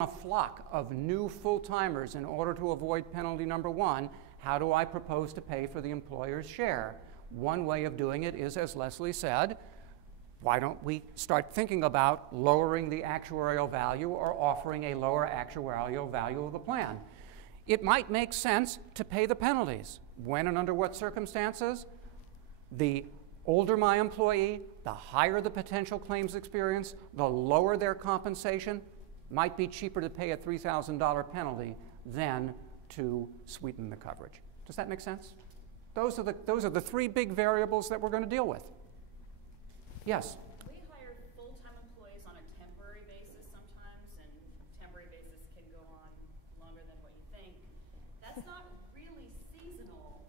a flock of new full-timers in order to avoid penalty number one, how do I propose to pay for the employer's share? One way of doing it is, as Leslie said, why don't we start thinking about lowering the actuarial value or offering a lower actuarial value of the plan? It might make sense to pay the penalties. When and under what circumstances? The older my employee, the higher the potential claims experience, the lower their compensation. Might be cheaper to pay a $3,000 penalty than to sweeten the coverage. Does that make sense? Those are the three big variables that we're going to deal with. Yes? We hire full-time employees on a temporary basis sometimes, and temporary basis can go on longer than what you think. That's not really seasonal,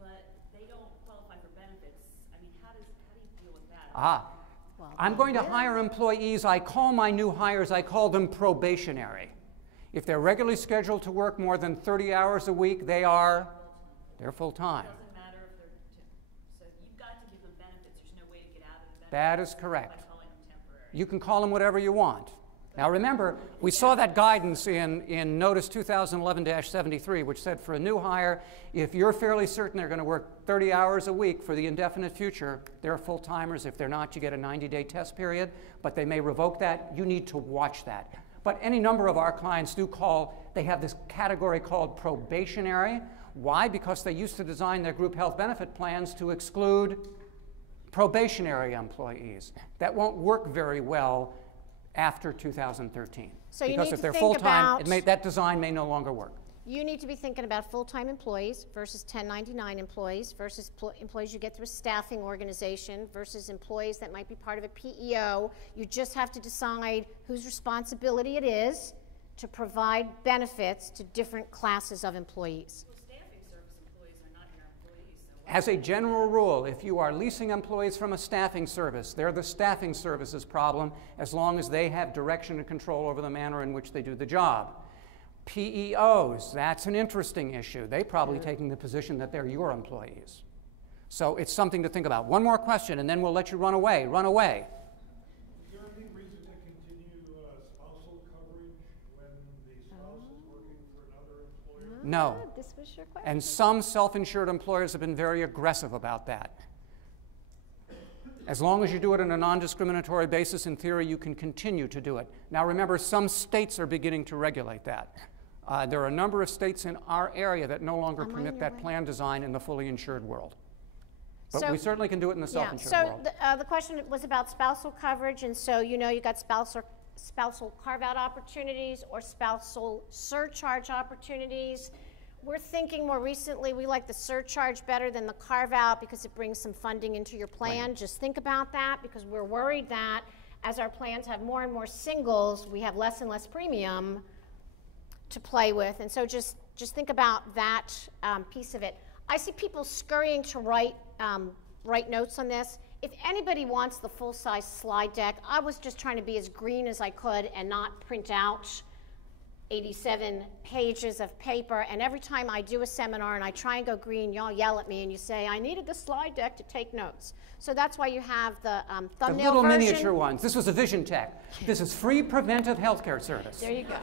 but they don't qualify for benefits. I mean, how do you deal with that? Well, I'm going to hire employees. I call my new hires, I call them probationary. If they're regularly scheduled to work more than 30 hours a week, they're full-time. It doesn't matter if they're so you've got to give them benefits. There's no way to get out of the benefits. That is correct. By calling them temporary. You can call them whatever you want. Now remember, we saw that guidance in Notice 2011-73, which said for a new hire, if you're fairly certain they're going to work 30 hours a week for the indefinite future, they're full-timers. If they're not, you get a 90-day test period, but they may revoke that. You need to watch that. But any number of our clients they have this category called probationary. Why? Because they used to design their group health benefit plans to exclude probationary employees. That won't work very well after 2013. So because if they're full-time, that design may no longer work. You need to be thinking about full-time employees versus 1099 employees versus employees you get through a staffing organization versus employees that might be part of a PEO. You just have to decide whose responsibility it is to provide benefits to different classes of employees. Well, staffing service employees are not your employees. So As a general rule, if you are leasing employees from a staffing service, they're the staffing service's problem as long as they have direction and control over the manner in which they do the job. PEOs, that's an interesting issue. They're probably taking the position that they're your employees. So it's something to think about. One more question, and then we'll let you run away. Run away. Is there any reason to continue spousal coverage when the spouse is working for another employer? No. This was your question. And some self-insured employers have been very aggressive about that. As long as you do it on a non-discriminatory basis, in theory, you can continue to do it. Now remember, some states are beginning to regulate that. There are a number of states in our area that no longer permit that plan design in the fully insured world. But we certainly can do it in the self-insured world. So the question was about spousal coverage, and so you got spousal carve-out opportunities or spousal surcharge opportunities. We're thinking more recently we like the surcharge better than the carve-out because it brings some funding into your plan. Right. Just think about that because we're worried that as our plans have more and more singles, we have less and less premium to play with. And so just think about that piece of it. I see people scurrying to write notes on this. If anybody wants the full-size slide deck, I was just trying to be as green as I could and not print out 87 pages of paper, and every time I do a seminar and I try and go green, y'all yell at me and you say, I needed the slide deck to take notes. So that's why you have the thumbnail the little version. miniature ones. This was a Vision Tech. This is free preventive healthcare service. There you go.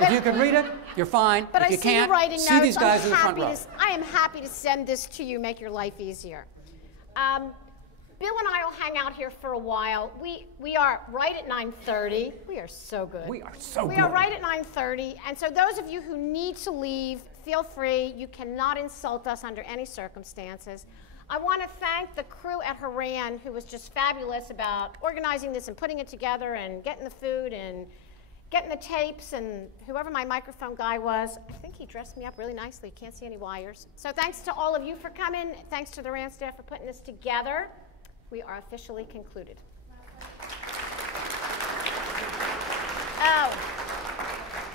If you can read it, you're fine. But if I you see can't, you writing see notes. these guys in the front row. I am happy to send this to you, make your life easier. Bill and I will hang out here for a while. We are right at 9:30. We are so good. We are so good. We are right at 9:30. And so those of you who need to leave, feel free. You cannot insult us under any circumstances. I want to thank the crew at Haran who was just fabulous about organizing this and putting it together and getting the food and getting the tapes, and whoever my microphone guy was, I think he dressed me up really nicely. You can't see any wires. So thanks to all of you for coming. Thanks to the Haran staff for putting this together. We are officially concluded. Oh,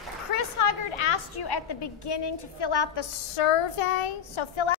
Chris Huggard asked you at the beginning to fill out the survey. So fill out